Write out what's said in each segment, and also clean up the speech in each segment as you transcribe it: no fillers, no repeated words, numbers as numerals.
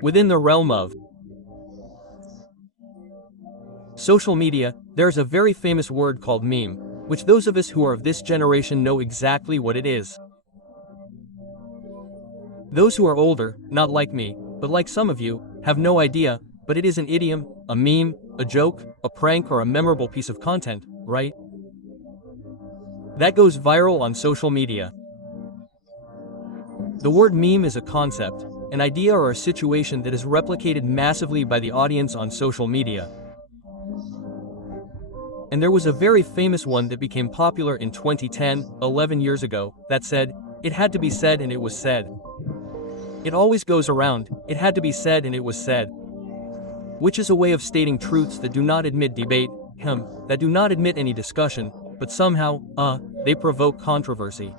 Within the realm of social media, there's a very famous word called meme, which those of us who are of this generation know exactly what it is. Those who are older, not like me, but like some of you, have no idea, but it is an idiom, a meme, a joke, a prank, or a memorable piece of content, right? That goes viral on social media. The word meme is a concept, an idea or a situation that is replicated massively by the audience on social media. And there was a very famous one that became popular in 2010, 11 years ago, that said, "It had to be said and it was said." It always goes around, "It had to be said and it was said." Which is a way of stating truths that do not admit debate, that do not admit any discussion, but somehow, they provoke controversy.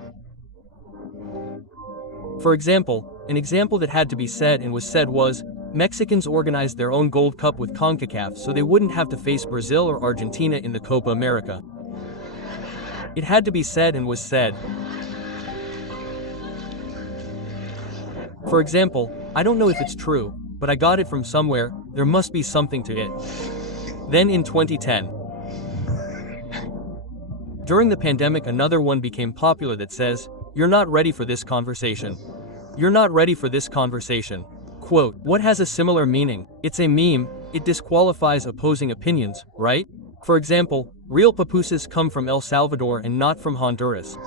For example, an example that had to be said and was said was, Mexicans organized their own Gold Cup with CONCACAF so they wouldn't have to face Brazil or Argentina in the Copa America. It had to be said and was said. For example, I don't know if it's true, but I got it from somewhere, there must be something to it. Then in 2010, during the pandemic, another one became popular that says, "You're not ready for this conversation. You're not ready for this conversation." Quote, what has a similar meaning? It's a meme, it disqualifies opposing opinions, right? For example, real pupusas come from El Salvador and not from Honduras.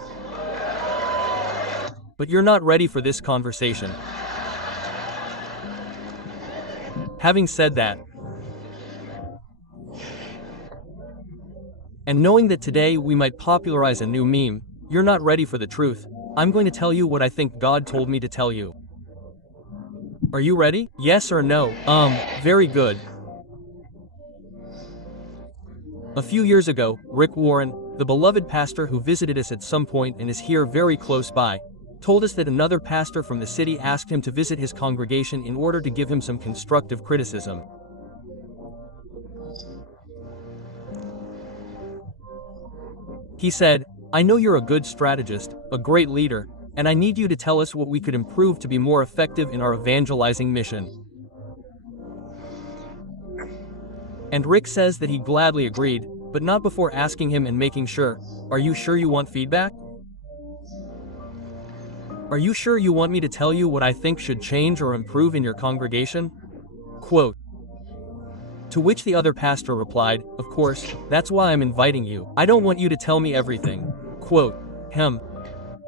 But you're not ready for this conversation. Having said that, and knowing that today we might popularize a new meme, "You're not ready for the truth," I'm going to tell you what I think God told me to tell you. Are you ready? Yes or no? Very good. A few years ago, Rick Warren, the beloved pastor who visited us at some point and is here very close by, told us that another pastor from the city asked him to visit his congregation in order to give him some constructive criticism. He said, "I know you're a good strategist, a great leader, and I need you to tell us what we could improve to be more effective in our evangelizing mission." And Rick says that he gladly agreed, but not before asking him and making sure, "Are you sure you want feedback? Are you sure you want me to tell you what I think should change or improve in your congregation?" Quote. To which the other pastor replied, "Of course, that's why I'm inviting you. I don't want you to tell me everything." Quote.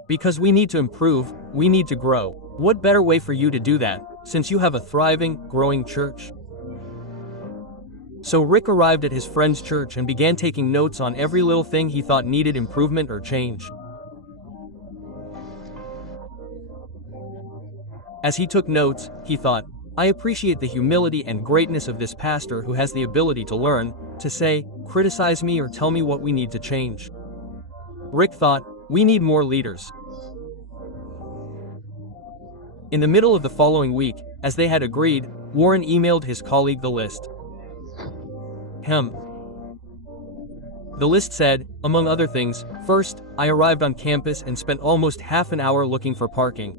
Because we need to improve, we need to grow. What better way for you to do that, since you have a thriving, growing church? So Rick arrived at his friend's church and began taking notes on every little thing he thought needed improvement or change. As he took notes, he thought, "I appreciate the humility and greatness of this pastor who has the ability to learn, to say, criticize me or tell me what we need to change." Rick thought, "We need more leaders." In the middle of the following week, as they had agreed, Warren emailed his colleague the list. The list said, among other things, first, I arrived on campus and spent almost half an hour looking for parking.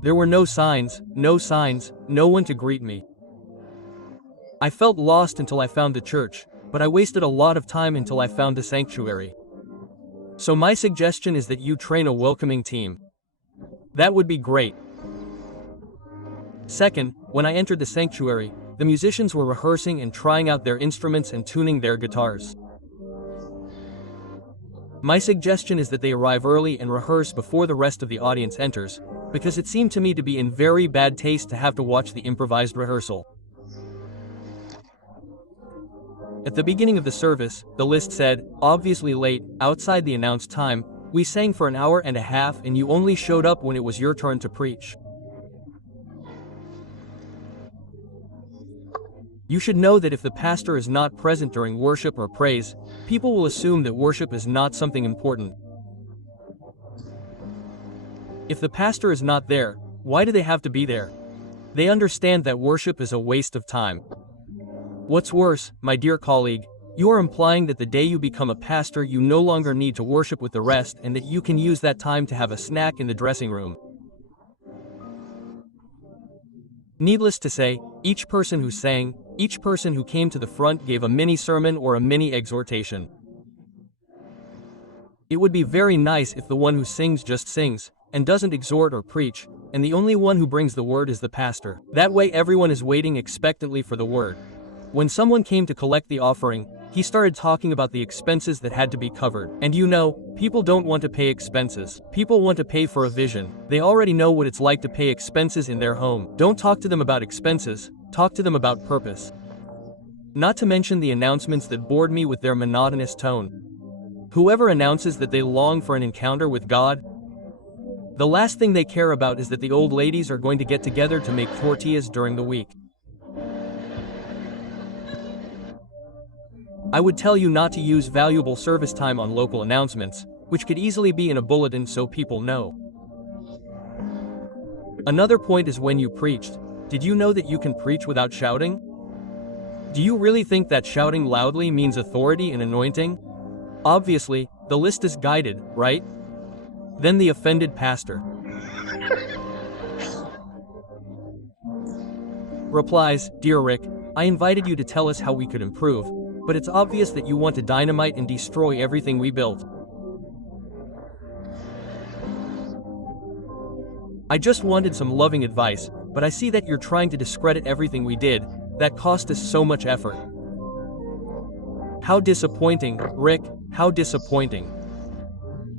There were no signs, no one to greet me. I felt lost until I found the church, but I wasted a lot of time until I found the sanctuary. So my suggestion is that you train a welcoming team. That would be great. Second, when I entered the sanctuary, the musicians were rehearsing and trying out their instruments and tuning their guitars. My suggestion is that they arrive early and rehearse before the rest of the audience enters, because it seemed to me to be in very bad taste to have to watch the improvised rehearsal. At the beginning of the service, the list said, obviously late, outside the announced time, we sang for an hour and a half and you only showed up when it was your turn to preach. You should know that if the pastor is not present during worship or praise, people will assume that worship is not something important. If the pastor is not there, why do they have to be there? They understand that worship is a waste of time. What's worse, my dear colleague, you are implying that the day you become a pastor you no longer need to worship with the rest and that you can use that time to have a snack in the dressing room. Needless to say, each person who sang, each person who came to the front gave a mini sermon or a mini exhortation. It would be very nice if the one who sings just sings, and doesn't exhort or preach, and the only one who brings the word is the pastor. That way everyone is waiting expectantly for the word. When someone came to collect the offering, he started talking about the expenses that had to be covered. And you know, people don't want to pay expenses. People want to pay for a vision. They already know what it's like to pay expenses in their home. Don't talk to them about expenses, talk to them about purpose. Not to mention the announcements that bored me with their monotonous tone. Whoever announces that they long for an encounter with God, the last thing they care about is that the old ladies are going to get together to make tortillas during the week. I would tell you not to use valuable service time on local announcements, which could easily be in a bulletin so people know. Another point is when you preached. Did you know that you can preach without shouting? Do you really think that shouting loudly means authority and anointing? Obviously, the list is guided, right? Then the offended pastor replies, "Dear Rick, I invited you to tell us how we could improve, but it's obvious that you want to dynamite and destroy everything we built. I just wanted some loving advice, but I see that you're trying to discredit everything we did. That cost us so much effort. How disappointing, Rick, how disappointing."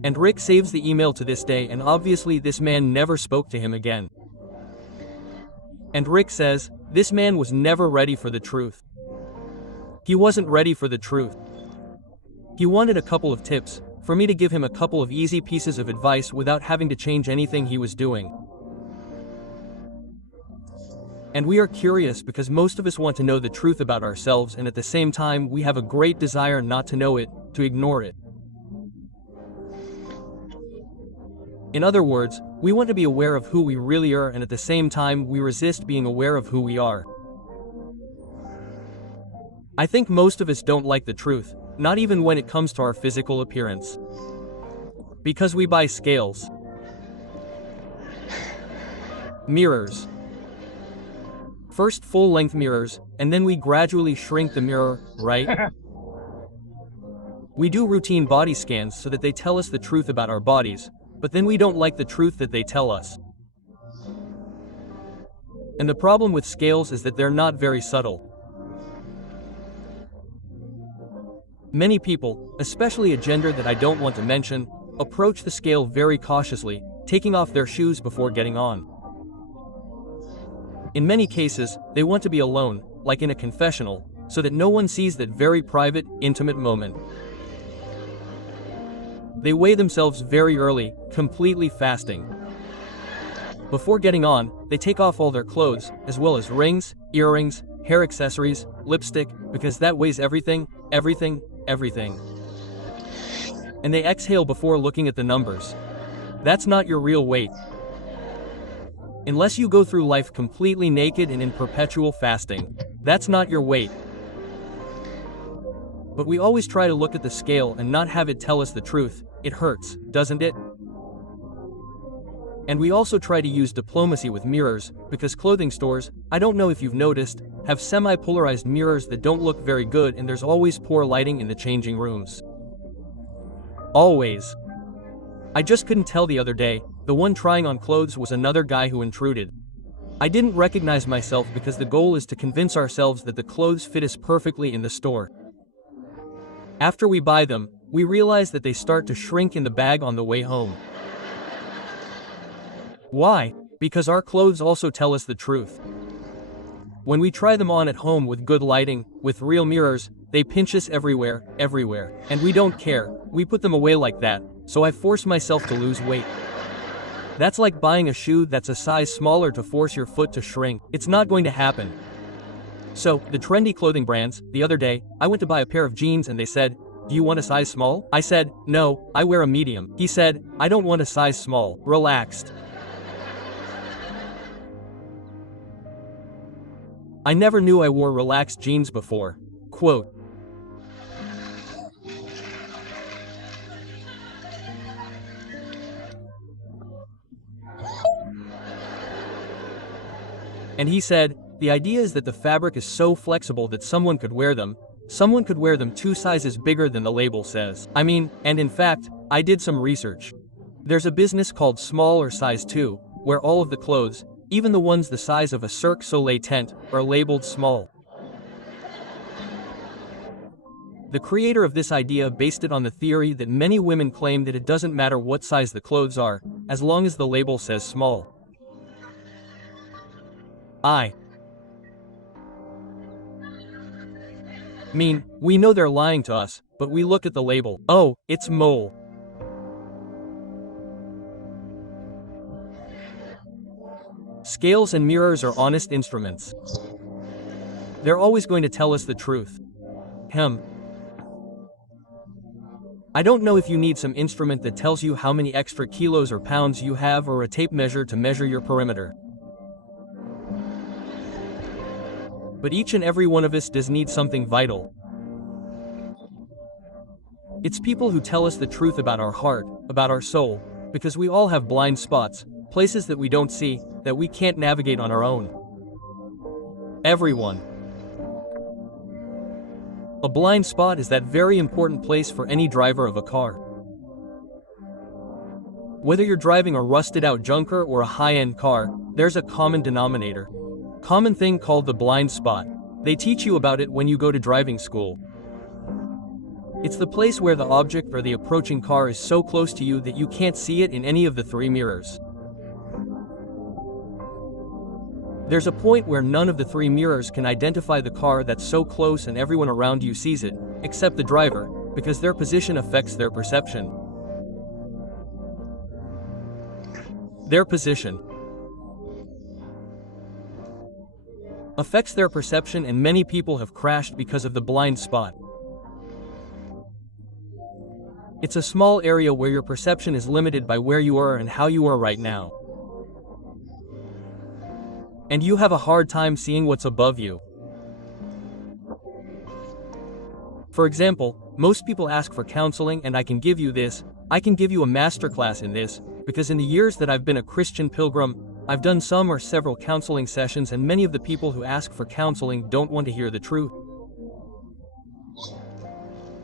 And Rick saves the email to this day, and obviously this man never spoke to him again. And Rick says, this man was never ready for the truth. He wasn't ready for the truth. He wanted a couple of tips, for me to give him a couple of easy pieces of advice without having to change anything he was doing. And we are curious because most of us want to know the truth about ourselves, and at the same time we have a great desire not to know it, to ignore it. In other words, we want to be aware of who we really are, and at the same time we resist being aware of who we are. I think most of us don't like the truth, not even when it comes to our physical appearance. Because we buy scales, mirrors, first full-length mirrors, and then we gradually shrink the mirror, right? We do routine body scans so that they tell us the truth about our bodies, but then we don't like the truth that they tell us. And the problem with scales is that they're not very subtle. Many people, especially a gender that I don't want to mention, approach the scale very cautiously, taking off their shoes before getting on. In many cases, they want to be alone, like in a confessional, so that no one sees that very private, intimate moment. They weigh themselves very early, completely fasting. Before getting on, they take off all their clothes, as well as rings, earrings, hair accessories, lipstick, because that weighs everything, everything, everything. And they exhale before looking at the numbers. That's not your real weight. Unless you go through life completely naked and in perpetual fasting, that's not your weight. But we always try to look at the scale and not have it tell us the truth. It hurts, doesn't it? And we also try to use diplomacy with mirrors, because clothing stores, I don't know if you've noticed, have semi-polarized mirrors that don't look very good, and there's always poor lighting in the changing rooms. Always. I just couldn't tell the other day, the one trying on clothes was another guy who intruded. I didn't recognize myself because the goal is to convince ourselves that the clothes fit us perfectly in the store. After we buy them, we realize that they start to shrink in the bag on the way home. Why? Because our clothes also tell us the truth. When we try them on at home with good lighting, with real mirrors, they pinch us everywhere, everywhere. And we don't care, we put them away like that, so I force myself to lose weight. That's like buying a shoe that's a size smaller to force your foot to shrink. It's not going to happen. So, the trendy clothing brands, the other day, I went to buy a pair of jeans and they said, "Do you want a size small?" I said, "No, I wear a medium." He said, "I don't want a size small." Relaxed. I never knew I wore relaxed jeans before. Quote. And he said, the idea is that the fabric is so flexible that someone could wear them 2 sizes bigger than the label says. I mean, and in fact, I did some research. There's a business called Small or Size 2, where all of the clothes, even the ones the size of a Cirque du Soleil tent, are labeled small. The creator of this idea based it on the theory that many women claim that it doesn't matter what size the clothes are, as long as the label says small. I mean, we know they're lying to us, but we look at the label. Oh, it's mole. Scales and mirrors are honest instruments. They're always going to tell us the truth. I don't know if you need some instrument that tells you how many extra kilos or pounds you have or a tape measure to measure your perimeter. But each and every one of us does need something vital. It's people who tell us the truth about our heart, about our soul, because we all have blind spots, places that we don't see, that we can't navigate on our own. Everyone. A blind spot is that very important place for any driver of a car. Whether you're driving a rusted-out junker or a high-end car, there's a common denominator. Common thing called the blind spot. They teach you about it when you go to driving school. It's the place where the object or the approaching car is so close to you that you can't see it in any of the 3 mirrors. There's a point where none of the 3 mirrors can identify the car that's so close and everyone around you sees it, except the driver, because their position affects their perception. Their position affects their perception, and many people have crashed because of the blind spot. It's a small area where your perception is limited by where you are and how you are right now. And you have a hard time seeing what's above you. For example, most people ask for counseling, and I can give you this. I can give you a masterclass in this, because in the years that I've been a Christian pilgrim, I've done some or several counseling sessions, and many of the people who ask for counseling don't want to hear the truth.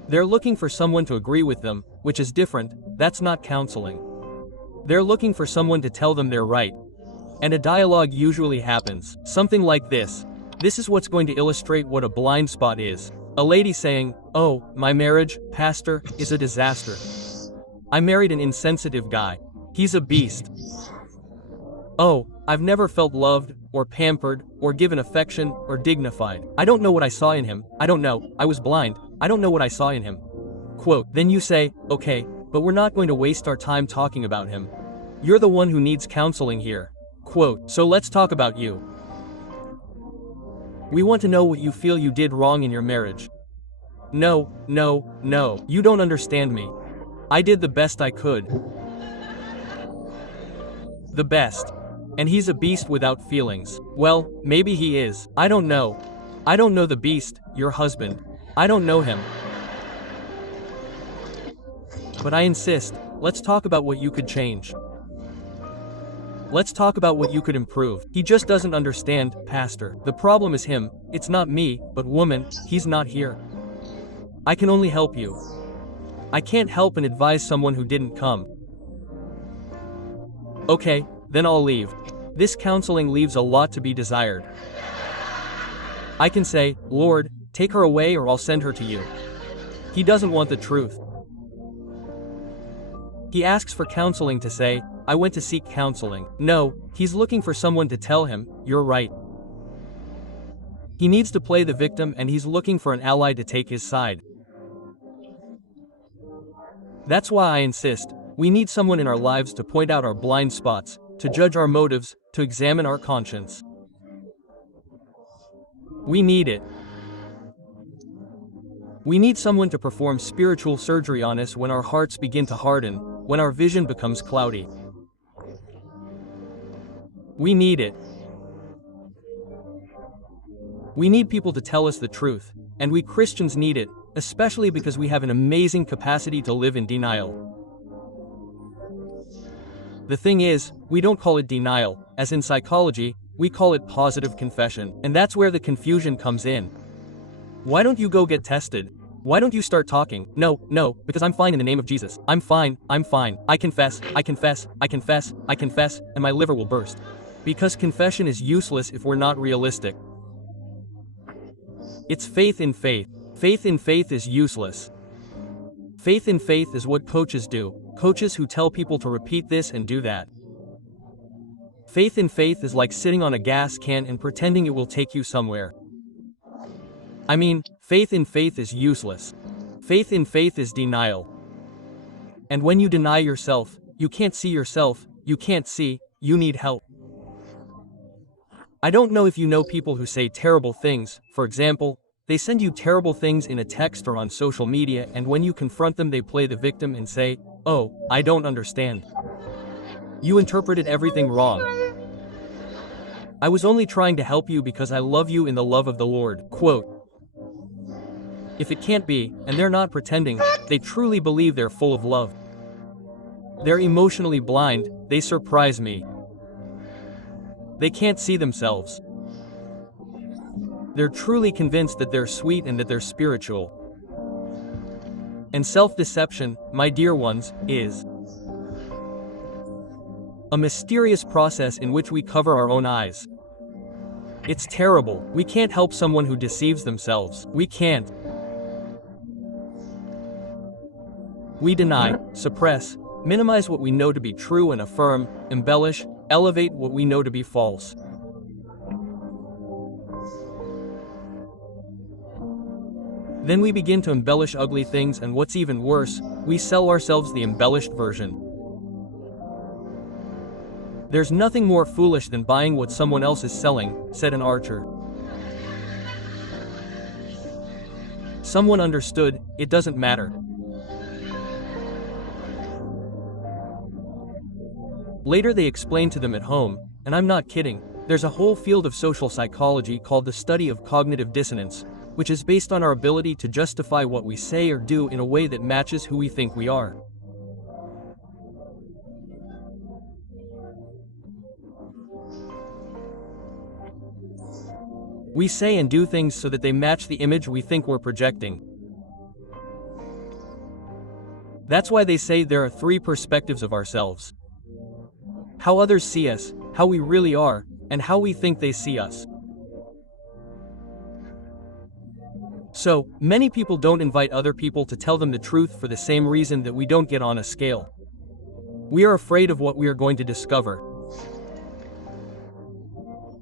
They're looking for someone to agree with them, which is different. That's not counseling. They're looking for someone to tell them they're right. And a dialogue usually happens, something like this. This is what's going to illustrate what a blind spot is. A lady saying, "Oh, my marriage, pastor, is a disaster. I married an insensitive guy. He's a beast. Oh, I've never felt loved, or pampered, or given affection, or dignified. I don't know what I saw in him. I don't know. I was blind. I don't know what I saw in him." Quote, then you say, "Okay, but we're not going to waste our time talking about him. You're the one who needs counseling here." Quote, so let's talk about you. We want to know what you feel you did wrong in your marriage. No, you don't understand me. I did the best I could. The best. And he's a beast without feelings. Well, maybe he is. I don't know. I don't know the beast, your husband. I don't know him. But I insist, let's talk about what you could change. Let's talk about what you could improve. He just doesn't understand, pastor. The problem is him. It's not me, but woman, he's not here. I can only help you. I can't help and advise someone who didn't come. Okay, then I'll leave. This counseling leaves a lot to be desired. I can say, "Lord, take her away or I'll send her to you." He doesn't want the truth. He asks for counseling to say, "I went to seek counseling." No, he's looking for someone to tell him, "You're right." He needs to play the victim, and he's looking for an ally to take his side. That's why I insist, we need someone in our lives to point out our blind spots, to judge our motives, to examine our conscience. We need it. We need someone to perform spiritual surgery on us when our hearts begin to harden, when our vision becomes cloudy. We need it. We need people to tell us the truth, and we Christians need it, especially because we have an amazing capacity to live in denial. The thing is, we don't call it denial, as in psychology, we call it positive confession. And that's where the confusion comes in. Why don't you go get tested? Why don't you start talking? No, because I'm fine in the name of Jesus. I'm fine. I confess, and my liver will burst. Because confession is useless if we're not realistic. It's faith in faith. Faith in faith is useless. Faith in faith is what coaches do. Coaches who tell people to repeat this and do that. Faith in faith is like sitting on a gas can and pretending it will take you somewhere. I mean, faith in faith is useless. Faith in faith is denial. And when you deny yourself, you can't see yourself, you can't see, you need help. I don't know if you know people who say terrible things. For example, they send you terrible things in a text or on social media, and when you confront them they play the victim and say, "Oh, I don't understand. You interpreted everything wrong. I was only trying to help you because I love you in the love of the Lord." Quote. If it can't be, and they're not pretending, they truly believe they're full of love. They're emotionally blind, they surprise me. They can't see themselves. They're truly convinced that they're sweet and that they're spiritual. And self-deception, my dear ones, is a mysterious process in which we cover our own eyes. It's terrible. We can't help someone who deceives themselves. We can't. We deny, suppress, minimize what we know to be true and affirm, embellish, elevate what we know to be false. Then we begin to embellish ugly things, and what's even worse, we sell ourselves the embellished version. There's nothing more foolish than buying what someone else is selling, said an archer. Someone understood, it doesn't matter. Later they explained to them at home, and I'm not kidding, there's a whole field of social psychology called the study of cognitive dissonance, which is based on our ability to justify what we say or do in a way that matches who we think we are. We say and do things so that they match the image we think we're projecting. That's why they say there are 3 perspectives of ourselves: how others see us, how we really are, and how we think they see us. So, many people don't invite other people to tell them the truth for the same reason that we don't get on a scale. We are afraid of what we are going to discover.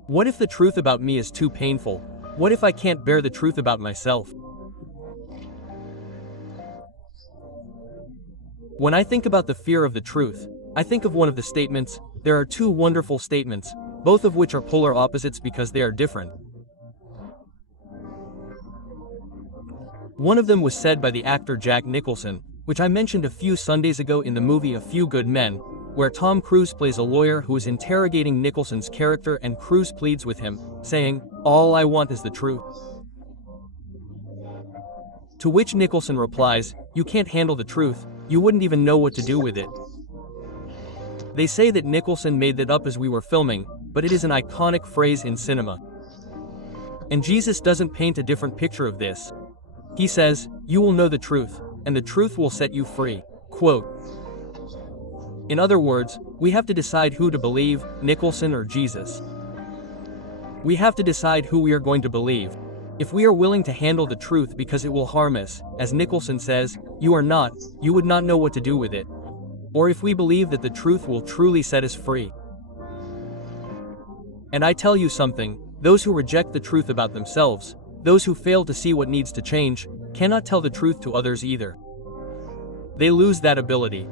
What if the truth about me is too painful? What if I can't bear the truth about myself? When I think about the fear of the truth, I think of one of the statements. There are 2 wonderful statements, both of which are polar opposites because they are different. One of them was said by the actor Jack Nicholson, which I mentioned a few Sundays ago in the movie A Few Good Men, where Tom Cruise plays a lawyer who is interrogating Nicholson's character, and Cruise pleads with him, saying, "All I want is the truth." To which Nicholson replies, "You can't handle the truth, you wouldn't even know what to do with it." They say that Nicholson made that up as we were filming, but it is an iconic phrase in cinema. And Jesus doesn't paint a different picture of this. He says, "You will know the truth, and the truth will set you free." Quote. In other words, we have to decide who to believe, Nicholson or Jesus. We have to decide who we are going to believe. If we are willing to handle the truth because it will harm us, as Nicholson says, you are not, you would not know what to do with it. Or if we believe that the truth will truly set us free. And I tell you something, those who reject the truth about themselves, those who fail to see what needs to change, cannot tell the truth to others either. They lose that ability.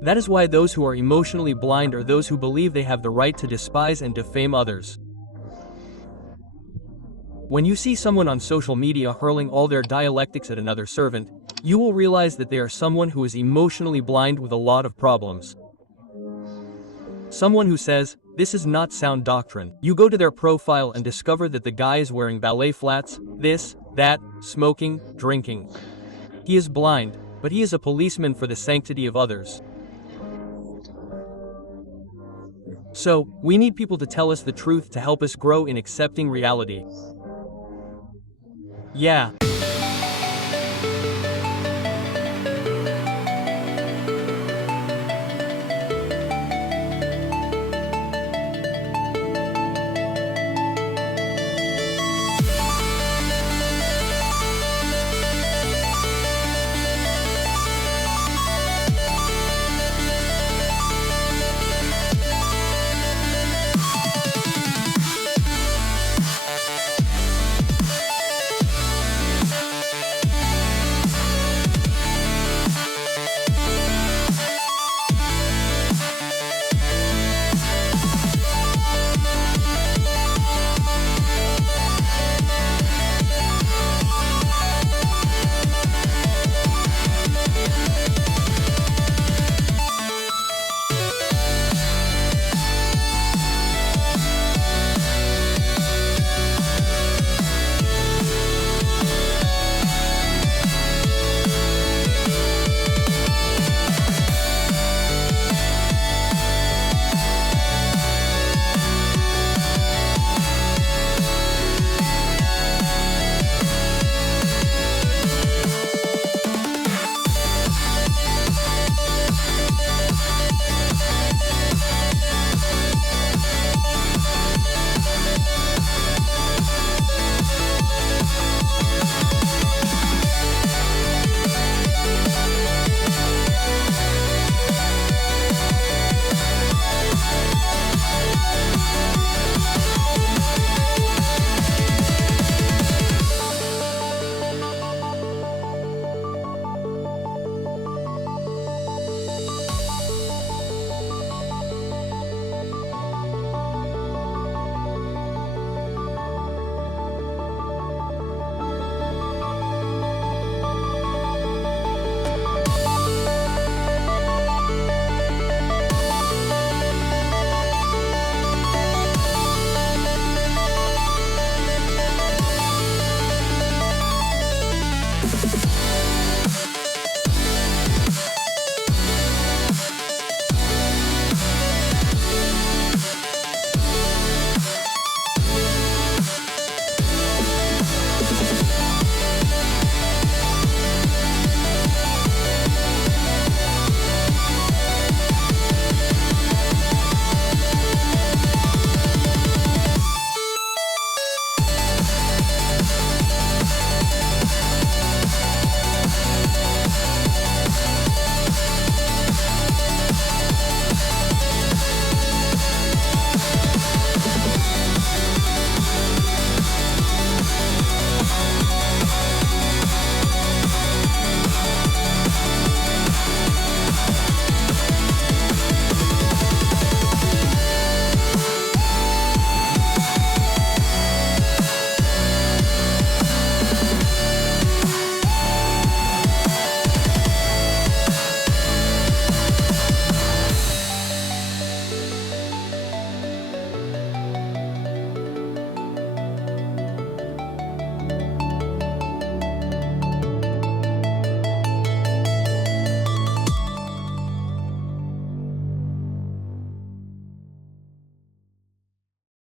That is why those who are emotionally blind are those who believe they have the right to despise and defame others. When you see someone on social media hurling all their dialectics at another servant, you will realize that they are someone who is emotionally blind with a lot of problems. Someone who says, "This is not sound doctrine." You go to their profile and discover that the guy is wearing ballet flats, this, that, smoking, drinking. He is blind, but he is a policeman for the sanctity of others. So, we need people to tell us the truth to help us grow in accepting reality. Yeah,